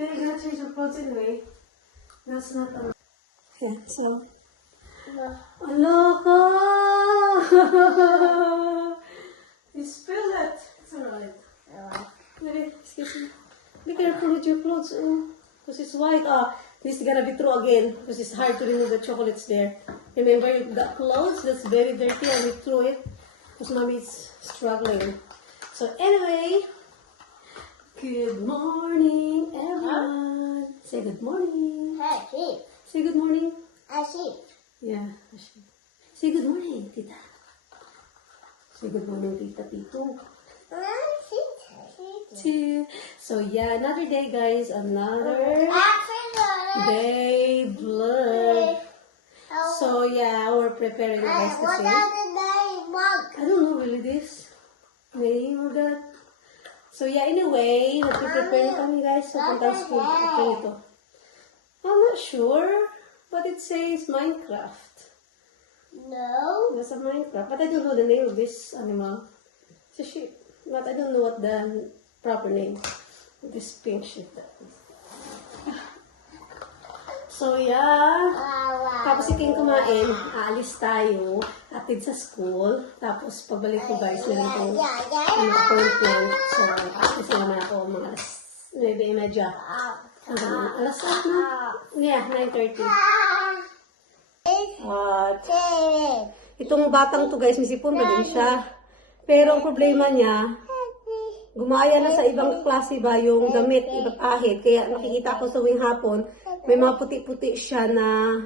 They're gonna change the clothes anyway. That's not a... Yeah, so... Loco! You spilled it. It's alright. Maybe, excuse me. Be careful with your clothes, because it's white. This is gonna be through again, because it's hard to remove the chocolates there. Remember, the clothes that's very dirty and we threw it, because mommy is struggling. So anyway, good morning, everyone. Say good morning. Hey, Say good morning. I see. Yeah. Say good morning, Tita. Say good morning, Tita Tito. So yeah, another day, guys. Another day vlog. So yeah, we're preparing, guys, to What see. are the name? I don't know really this name or that. So yeah, anyway, nagpe-prepare na kami, guys. So puntang school. Ito nito. I'm not sure, but it says Minecraft. No. There's a Minecraft, but I don't know the name of this animal. It's a sheep, but I don't know what the proper name of this pink sheep that is. So yeah, tapos iking kumain, aalis tayo, atid sa school. Tapos pagbalik ko, guys, meron akong appointment. So kasi naman ako mga alas 9:30. Alas 8 na? Yeah, 9:30. At itong batang to, guys, misipon pa din siya. Pero ang problema niya, gumaya na sa ibang klase ba yung damit, ibang ahit. Kaya nakikita ko sa tuwing hapon, may mga puti-puti siya na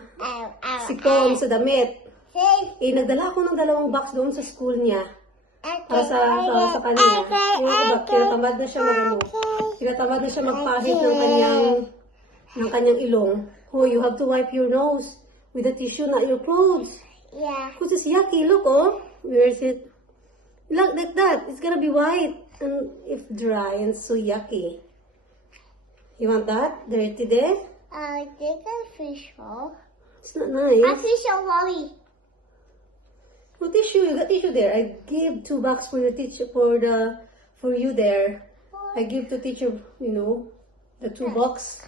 sipon sa damit. Nagdala ko ng 2 box doon sa school niya. Para sa kanya. Tinatamad na siya mag-remove. Tinatamad na siya magpahit ng kanyang ilong. Oh, you have to wipe your nose with a tissue, not your clothes. Yeah. Because it's yucky. Look, oh. Where is it? Look, like that. It's gonna be white. And if dry and so yucky. You want that? Dirty there? I think a fish hole. It's not nice. A fish hole, mommy. Oh, tissue. You got tissue there. I gave 2 bucks for the teacher for you there. I give to teacher, you know, the 2 bucks.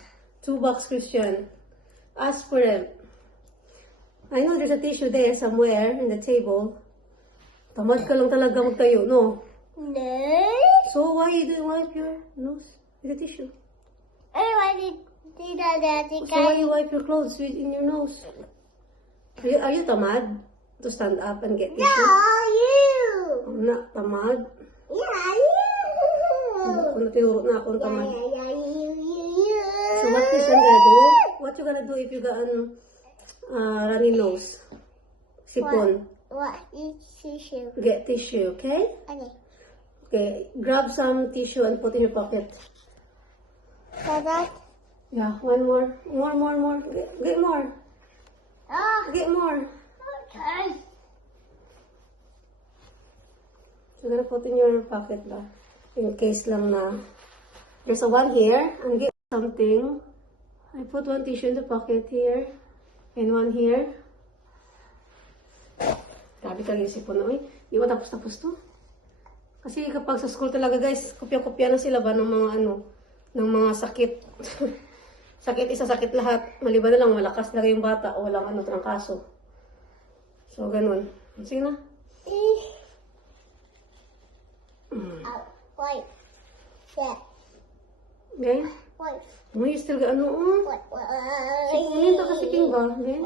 2 bucks, Christian. Ask for them. I know there's a tissue there somewhere in the table. Tamad ka lang talaga magtayo, no? No. So why you don't wipe your nose with a tissue? I did that. So why you wipe your clothes in your nose? Are you tamad to stand up and get tissue? No, you. I'm not tamad. Yeah, you. Kung tinuro na akong tamad. Yeah, you. So what you gonna do? What you gonna do if you got runny nose? Sipon. What is tissue? Get tissue, okay? Okay. Okay, grab some tissue and put in your pocket. So that. Yeah, one more. More. Get more. Get more. Okay. So, you're gonna put in your pocket ba? In case lang na. There's a one here. And get something. I put 1 tissue in the pocket here. And 1 here. Grabe ka yung sipon na. Di ba tapos to? Kasi kapag sa school talaga, guys, kopya-kopya na sila ba ng mga ng mga sakit. Sakit lahat. Maliban na lang, malakas na yung bata o walang trangkaso. So, ganun. Sige na. Wait. Yeah. Okay? Wait. May still ga Wait. Sipunin ta kasi king ba? Okay?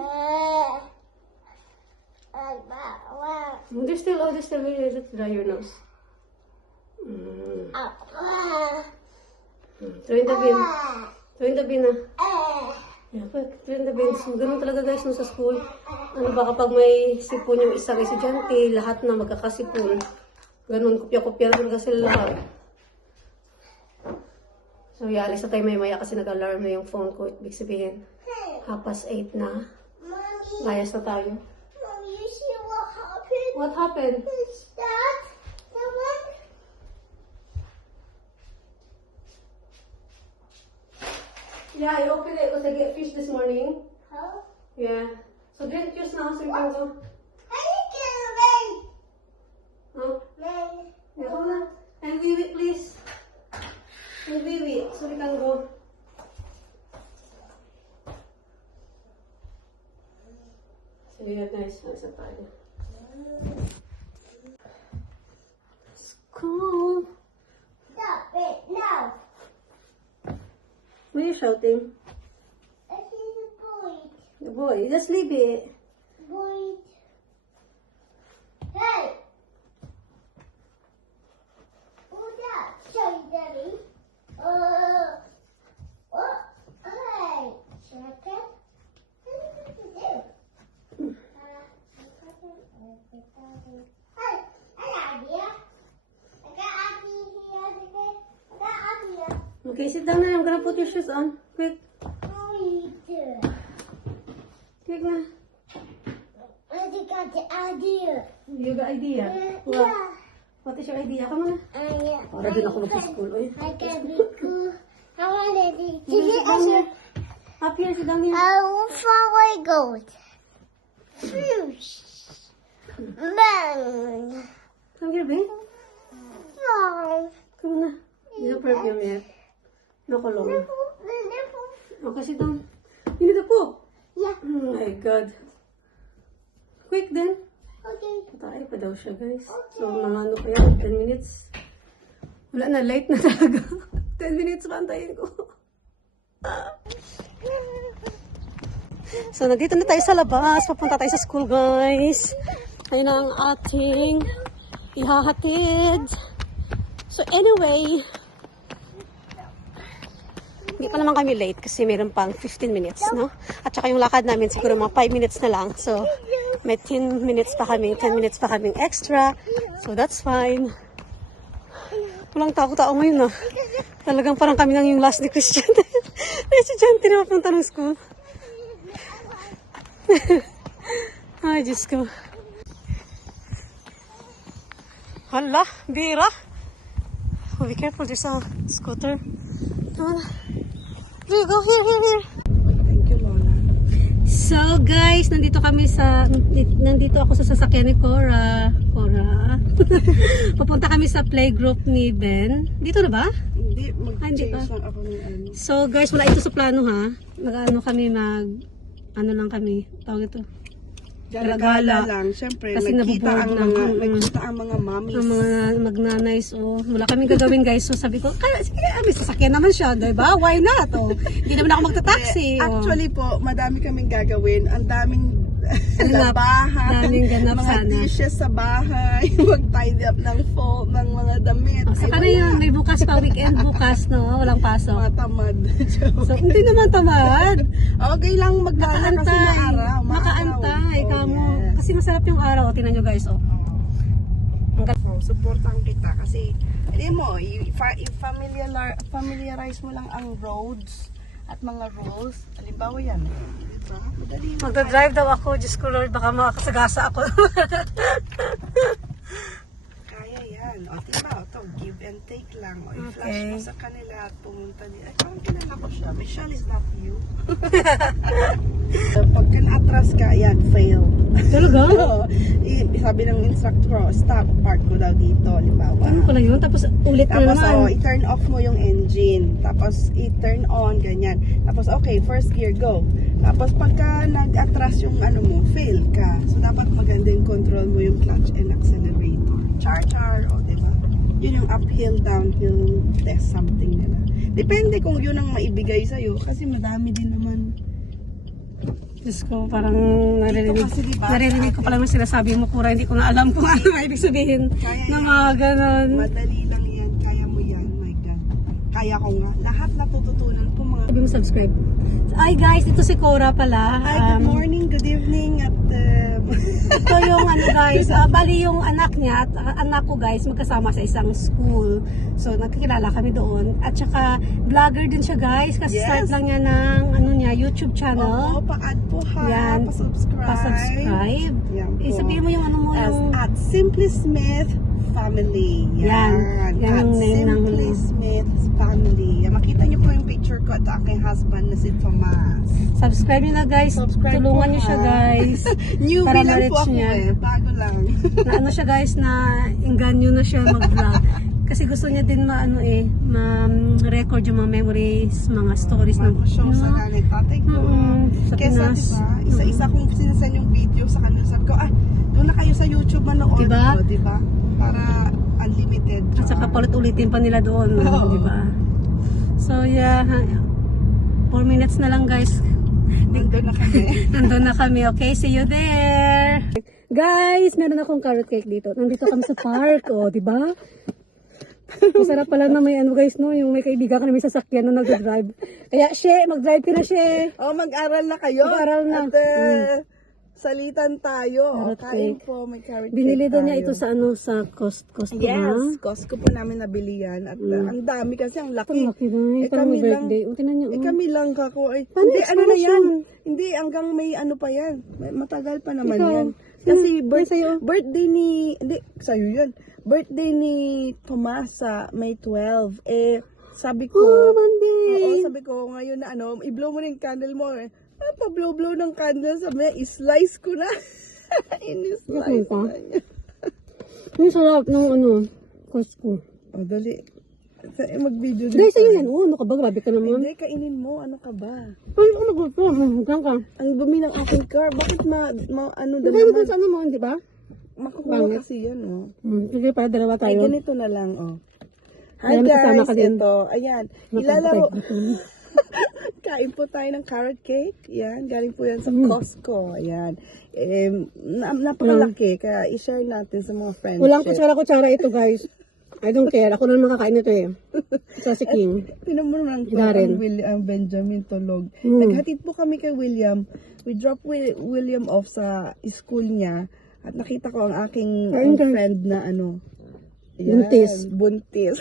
There's still very let's dry your nose. Tuwing the bin na. Yeah, tuwing the bin. So, ganun talaga, guys, no, sa school. Ano ba kapag may sipon yung isang estudyante, lahat na magkakasipon. Ganun, kopya-kopya talaga sila lahat. So, alis na tayo maya kasi nag-alarm na yung phone ko. Ibig sabihin, 8:30 na. Layas na tayo. Mom, you see what happened? What happened? Is that the one? Yeah, I opened it because I get fish this morning. Huh? Yeah. So drink juice now so you can go. I need to rain. Huh? Rain. Yeah, hold on. And we wait, please. And we wait so we can go. So yeah guys, nasa tayo. School. Stop it now. What are you shouting? This is a boy. The boy, just leave it. Boy. Hey. Who's that? Sorry, Daddy. What? Hey. Second. What did you do? Hey, an idea. I got idea here. I got idea. Okay, sit down na. I'm gonna put your shoes on. Quick. How you do? Quick na. I got the idea. You got idea? What? What is your idea? Come on. Para din ako mag-school. Oy. I can be cool. I want to be. Sit down here. Up here, sit down here. I will follow gold. Fish. Man. Come here, babe. Frog. Come na. No perfume yet. No cologne. Okay, sit down. You need a poop. Yeah. Oh my God. Quick then. Okay. Patay pa daw siya, guys. So, mga ano kaya, 10 minutes. Wala na, late na talaga. 10 minutes pa antayin ko. So, nandito na tayo sa labas. Papunta tayo sa school, guys. Ayun na ang ating ihahatid. So, anyway, hindi pa naman kami late kasi meron pang 15 minutes, no? At saka yung lakad namin siguro mga 5 minutes na lang. So, may 10 minutes pa kaming extra. So, that's fine. Walang tao-tao ngayon, ah. Talagang parang kami lang yung last ni Christian. May estudyante na mapunta ng school. Ay, Diyos ko. Hala, bira. Oh, be careful, there's a scooter. Come on. Here you go, here. Thank you, Lola. So guys, nandito ako sa sasakyan ni Cora. Papunta kami sa playgroup ni Ben. Dito na ba? Hindi, Hindi pa. mag-change lang ako ng ano. So guys, wala ito sa plano ha. Ano lang kami, tawag ito. Gala lang. Siyempre, Kasi nagkita nabuboard ang mga mommies. Ang mga magnanays, oh. Wala kaming gagawin guys. So sabi ko, kaya sige, may sasakyan naman siya, diba? Why not? Oh. Hindi naman ako magta-taxi. Oh. Actually po, madami kaming gagawin. Ang daming Ganap. labahan, Daming ganap mga sana. dishes sa bahay, mag-tidy up ng mga damit. Oh, saka na yun, may bukas pa, weekend bukas, no? Walang pasok. Mga tamad. So, hindi naman tamad. Okay lang maglala kasi maaraw. Makaantay. Oh, Kamo. yes. Kasi masarap yung araw. O, tingnan nyo guys, oh. Oh, supportan kita kasi hindi mo, familiarize mo lang ang roads at mga rules. Halimbawa yan. Diba? Madali lang. Magdadrive daw ako. Diyos ko Lord, baka makasagasa ako. Kaya yan. O, diba? Ito, give and take lang. O, i-flash Okay. mo sa kanila at pumunta din. Ay, parang kilala ko siya. Michelle, is that you? Pagka na-atras ka, yan, fail. Talaga? Oo. Sabi ng instructor ko, stop, park ko daw dito. Halimbawa. Ano pala yun? Tapos ulit na Tapos, naman. i-turn off mo yung engine. Tapos, i-turn on, ganyan. Tapos, okay, first gear, go. Tapos, pagka nag-atras yung ano mo, fail ka. So, dapat maganda yung control mo yung clutch and accelerator. Char, o, diba? Yun yung uphill, downhill test, something nila. Depende kung yun ang maibigay sa'yo. Kasi madami din naman. Diyos ko, parang naririnig, kasi, diba, naririnig ko pala yung sinasabi mo, Kura. Hindi ko na alam kung ano ang ibig sabihin Kaya ng mga ganon. Madali lang yan. Kaya mo yan. My God. Kaya ko nga. Lahat natututunan ko mga... Sabi mo subscribe. Hi guys, ito si Cora pala. Hi, good morning, good evening, at Ito yung ano guys, bali yung anak niya at anak ko guys magkasama sa isang school. So nagkakilala kami doon. At saka vlogger din siya guys kasi Yes. start lang niya ng ano niya, YouTube channel. Oo, pa-add po ha. Yan. Pa-subscribe. Pa-subscribe. Yan po. Sabihin mo yung ano mo As yung at Simply Smith Family. Yan. Yan At yung name ng- Simply Smith Family. Yan. Makita niyo po yung picture ko at aking husband na si Tomas. subscribe nyo na guys. Subscribe Tulungan po, nyo siya ha. guys. Newbie Para lang ma-reach po ako niya. Bago lang. Na ano siya guys na inganyo na siya mag-vlog. Kasi gusto niya din ma-record ma-record yung mga memories, mga stories ng Show sa nanay, tatay ko. Sa Kesa, Pinas. diba, isa-isa kong sinasend yung video sa kanila. Sabi ko, doon na kayo sa YouTube manood. Diba? O, diba? Para unlimited. At saka ulit-ulitin pa nila doon, Oo. di ba? So yeah, 4 minutes na lang guys. Nandun na kami. Nandun na kami, okay? See you there! Guys, meron akong carrot cake dito. Nandito kami sa park, oh, di ba? Masarap pala na may ano guys, no? Yung may kaibigan ka na may sasakyan na nag-drive. Kaya, she, mag-drive ka na, she. Mag-aral na kayo. Mag-aral na. At salitan tayo. Carrot Kain cake. po, may carrot Binili cake daw niya tayo. ito sa ano, sa Costco. Yes, Costco po namin nabili yan. At ang dami kasi, ang Ang laki. laki na, parang may birthday. O, tinan niyo. Kami lang kako. Paano Hindi, ano na yan? expiration? Hindi, hanggang may ano pa yan. Matagal pa naman Ikaw, yan. Kasi sa'yo? birthday ni, hindi, sa'yo yun. Birthday ni Tomas sa May 12. Sabi ko, Oh, Monday! oo, sabi ko, ngayon na ano, i-blow mo na yung candle mo. Pa-blow-blow ng candle, sabi niya, i-slice ko na. In-slice Ikaw na niya. Ang sarap ng ano, Costco. O, dali. Mag-video din. Guys, tayo. sa'yo yan. Oh, ano ka ba? Grabe ka naman. Hindi, kainin mo. Ano ka ba? Ay, ako nagluto. Hanggang ka. Ang dumi ng aking car. Bakit ano Hindi naman? mo sa ano mo, di ba? Makukuha Pangit. kasi yan, oh. Sige, para dalawa Ay, tayo. ganito na lang, oh. Hi Ayan, kasama guys, ka din. ito. Ayan, ilalaro. Kain po tayo ng carrot cake. Yan, galing po yan sa Costco. Ayan. Napakalaki, kaya i-share natin sa mga friends. Walang kutsara-kutsara ito, guys. I don't care. Ako na naman kakain nito eh. Sa si King. Tinan mo naman po Darren. ang Benjamin tulog. Hmm. Naghatid po kami kay William. We drop William off sa school niya. At nakita ko ang aking Ayun ka. friend na ano. Buntis. Buntis.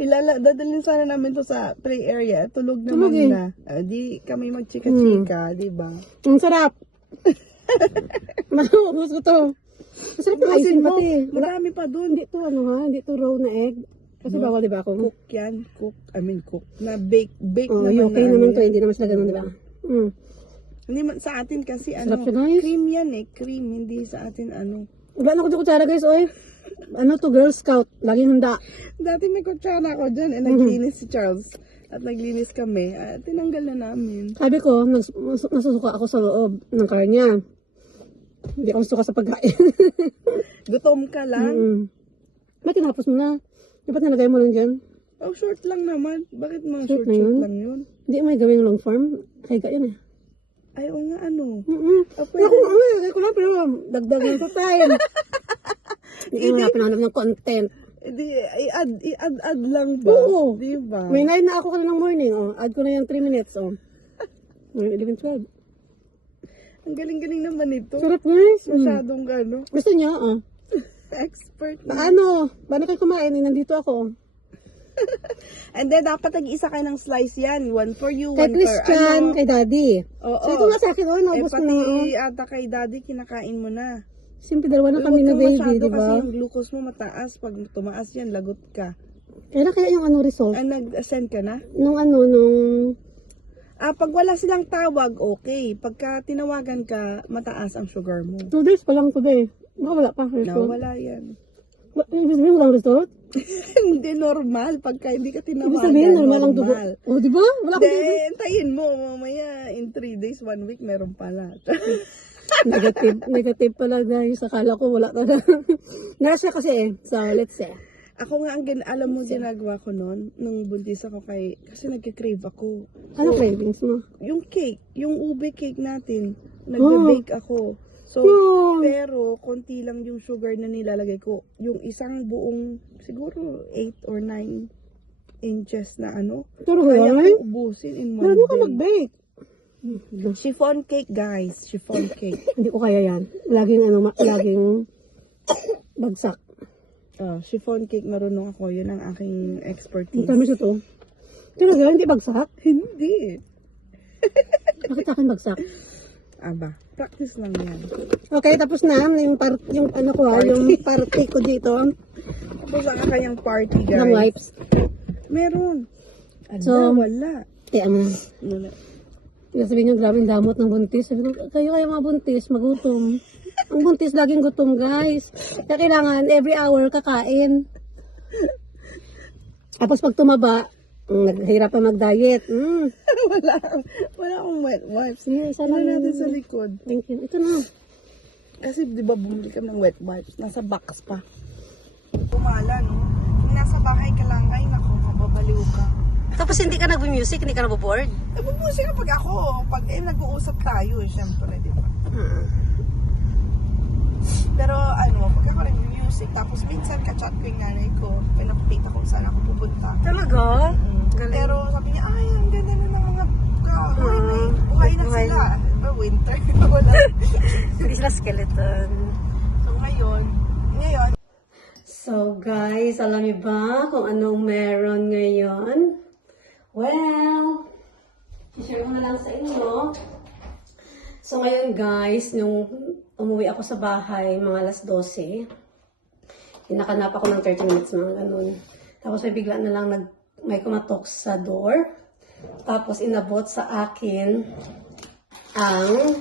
Dadalhin sana namin to sa play area. Tulog Tulog naman eh. na. Di kami magchika-chika, di ba? Ang sarap. Maubos ko to. Masarap na isin pati. Marami pa dun. Hindi to ano ha, hindi to raw na egg. Kasi bawal di ba ako? Cook yan. Cook. Na bake Oh, naman okay na naman ano to. yan. Hindi naman sila ganun di ba? Hindi man sa atin kasi Sarap ano, siya, guys. cream yan eh. Cream, hindi sa atin ano. Wala na ko dito kutsara guys, oy. Ano to, Girl Scout. Laging handa. Dati may kutsara ako dyan eh. Naglinis si Charles. At naglinis kami. Tinanggal na namin. Sabi ko, nasusuka ako sa loob ng car niya. Hindi ako suka sa pagkain. Gutom ka lang. Ba't tinapos mo na? Dapat nilagay mo lang dyan. Oh, short lang naman. Bakit mga Short short na yun? lang yun? Hindi may gawing long form. Higa yun eh. Ay, o nga ano. Ako ko lang, pero dagdag lang sa time. Hindi ko nga pinahanap ng content. Hindi, i-add lang ba? Oo. Di ba? May 9 na ako kanina ng morning. Oh. Add ko na yung 3 minutes. Oh. 11, 12. Ang galing-galing naman ito. Sarap guys. Masyadong ano. Gusto niya? Oh. Expert na. Paano? Paano kayo kumain? Nandito ako. And then, dapat nag-isa kayo ng slice yan. One for you, Kay one for Christian, ano. kay Daddy. Oo. Sabi ko nga sa akin, oh, naubos ko na. Oh. Pati ata kay daddy, kinakain mo na. Simple, dalawa na kami na Huwag kang baby, masyado di ba? Kasi yung glucose mo mataas. Pag tumaas yan, lagot ka. Kailan kaya yung ano result? Nag-send ka na? Nung ano, nung... Pag wala silang tawag, okay. Pagka tinawagan ka, mataas ang sugar mo. 2 days pa lang today. Baka wala pa result. Wala yan. Ibig sabihin, walang result? Hindi normal. Pagka hindi ka Ibig tinawagan, sabihin, normal ang dugo. Oh, di ba? Wala akong Hindi, dugo. hintayin mo. Mamaya, in 3 days, 1 week, meron pala. Negative pala guys. Akala ko wala talaga. Nasa kasi eh. So, let's say. Ako nga, alam mo, ginagawa ko noon, nung buntis ako kasi nagka-crave ako. Ano cravings mo? Yung cake, yung ube cake natin, nagbe-bake ako. So, pero, konti lang yung sugar na nilalagay ko. Yung isang buong, siguro, 8 or 9 inches na ano. Pero Kaya wala. ko ubusin in one Marunong ka day. mag-bake. Chiffon cake, guys. Chiffon cake. Hindi ko kaya yan. Laging laging bagsak. Chiffon cake, marunong ako. Yun ang aking expertise. Ang tamis ito. Pero hindi bagsak. Hindi. Bakit akin bagsak? Aba, practice lang yan. Okay, tapos na yung ano ko, yung party ko dito Tapos ang kanyang party, guys. ng wipes. Meron. So, Wala. Tiyan mo. Wala. Sabihin niyo, grabe yung damot ng buntis. Sabi ko, kayo mga buntis, magutom. Ang buntis, laging gutom, guys. Kaya kailangan, every hour, kakain. Tapos pag tumaba, naghihirapan mag-diet. Wala akong wet wipes. Sige, isa Ano lang. natin sa likod? Thank you. Ito na. Kasi di ba bumili ka ng wet wipes? Nasa box pa. Umala, no? Kung nasa bahay ka lang, ay nako, mababaliw ka. Tapos hindi ka nag-music, hindi ka naboboard? Eh, bumusi ka pag ako. Pag nag-uusap tayo, syempre, di ba? Pero ano, pag ako nag-music, tapos minsan ka-chat ko yung nanay ko, pinapakita kung saan ako pupunta. Talaga? Pero sabi niya, ay, ang ganda na ng mga kahoy. Buhay na Buhay sila. Winter. Wala. Hindi sila skeleton. So ngayon, So guys, alam niyo ba kung anong meron ngayon? Well, share ko na lang sa inyo. So ngayon guys, nung umuwi ako sa bahay, mga alas 12, hinakanap ako ng 30 minutes, mga ganun. Tapos may bigla na lang may kumatok sa door. Tapos inabot sa akin ang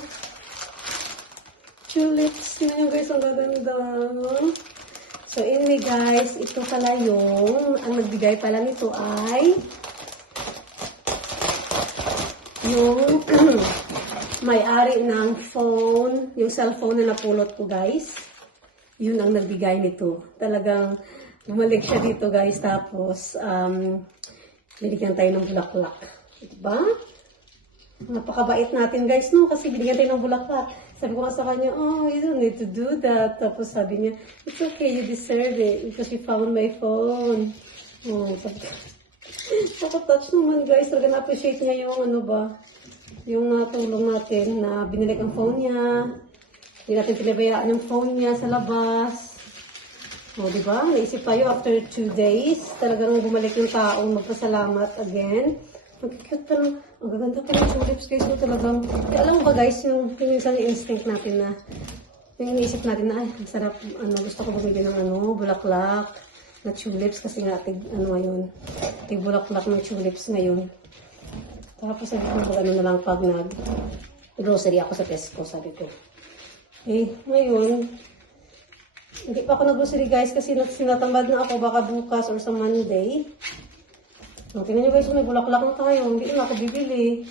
tulips na yun guys, ang gaganda. So anyway guys, ito pala ang nagbigay pala nito ay yung may-ari ng phone, yung cellphone na napulot ko guys. Yun ang nagbigay nito. Talagang bumalik siya dito guys, tapos binigyan tayo ng bulaklak. Diba? Napakabait natin guys, no? Kasi binigyan tayo ng bulaklak. Sabi ko nga sa kanya, oh, you don't need to do that. Tapos sabi niya, it's okay, you deserve it because you found my phone. Oh, sabi ko, nakatouch naman guys. Talaga na-appreciate niya yung yung natulong natin na binilik ang phone niya. Hindi natin pinabayaan yung phone niya sa labas. O, diba? Naisip tayo after 2 days. Talagang bumalik yung taong magpasalamat again. Ang cute pa lang. Ang gaganda pa ng tulips guys. So, talagang, alam mo ba guys, yung minsan yung instinct natin na, yung iniisip natin na, ay, ang sarap, gusto ko bumili ng bulaklak na tulips kasi nga, ngayon, bulaklak ng tulips ngayon. Tapos sabi ko, na lang pag nag-grocery ako sa Tesco, sabi ko. Eh, ngayon, hindi pa ako nag-grocery guys kasi sinatambad na ako baka bukas or sa Monday. So, tingnan nyo guys, may bulaklak na tayo. Hindi na ako bibili.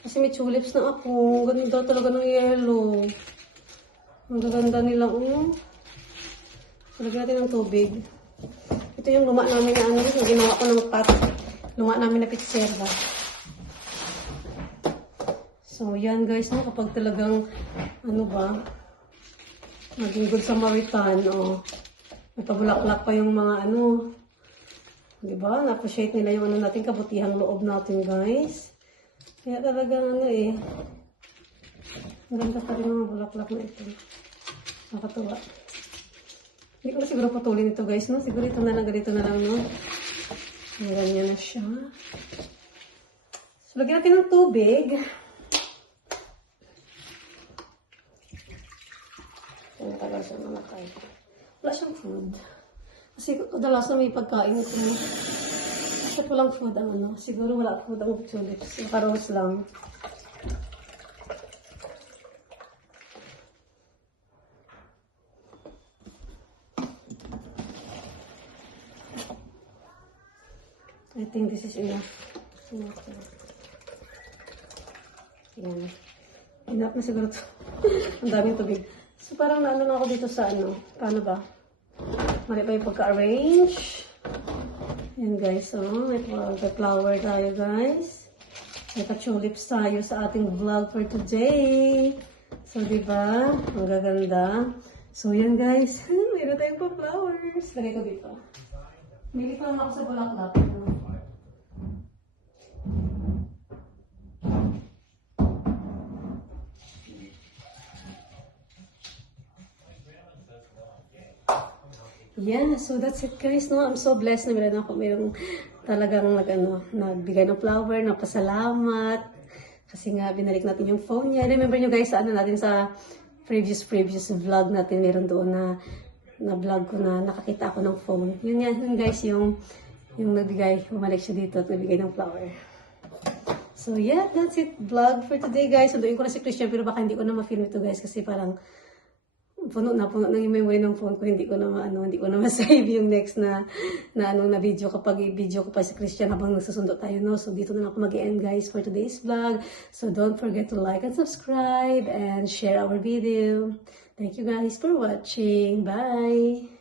Kasi may tulips na ako. Ganda talaga ng yellow. Ang gaganda nila. Lagyan natin ng tubig. Ito yung luma namin na yung ginawa ko ng pot. Luma namin na pitsera. So, yan guys, kapag talagang, maging good Samaritan, may pabulaklak pa yung mga diba? Na-appreciate nila yung natin, kabutihang loob natin, guys. Kaya talagang ang ganda pa rin mga bulaklak na ito. Nakatuwa. Hindi ko na siguro putulin ito, guys, no? Siguro ito na lang, ganito na lang, no? Ang ganyan na siya. So, lagyan natin ng tubig. Tagal siya namatay. Wala siyang food. Kasi kadalasan may pagkain ito. Kasi walang food ang siguro wala food ang tulips. Yung karos lang. I think this is enough. Yan. Enough na siguro ito. Ang daming tubig. So parang na ako dito sa paano ba? Mali pa yung pagka-arrange. Yan guys, may flower tayo guys. May pa-tulips tayo sa ating vlog for today. So diba? Ang gaganda. So yan guys, mayroon tayong pa-flowers. Lagay ko dito. Bili ko lang ako sa bulaklak. Yeah, so that's it guys, no? I'm so blessed na mayroong talagang nagbigay ng flower, napasalamat. Kasi nga, binalik natin yung phone niya. Remember nyo guys, natin sa previous vlog natin, meron doon na vlog ko na nakakita ako ng phone. Yun guys, yung nagbigay, bumalik siya dito at nagbigay ng flower. So yeah, that's it vlog for today guys. Sunduin ko na si Christian, pero baka hindi ko na ma-film ito guys, kasi parang puno na yung memory ng phone ko, hindi ko na ma-save yung next na video kapag i-video ko pa si Christian habang nagsusundo tayo, no? So dito na ako mag-end guys for today's vlog. So don't forget to like and subscribe and share our video. Thank you guys for watching. Bye!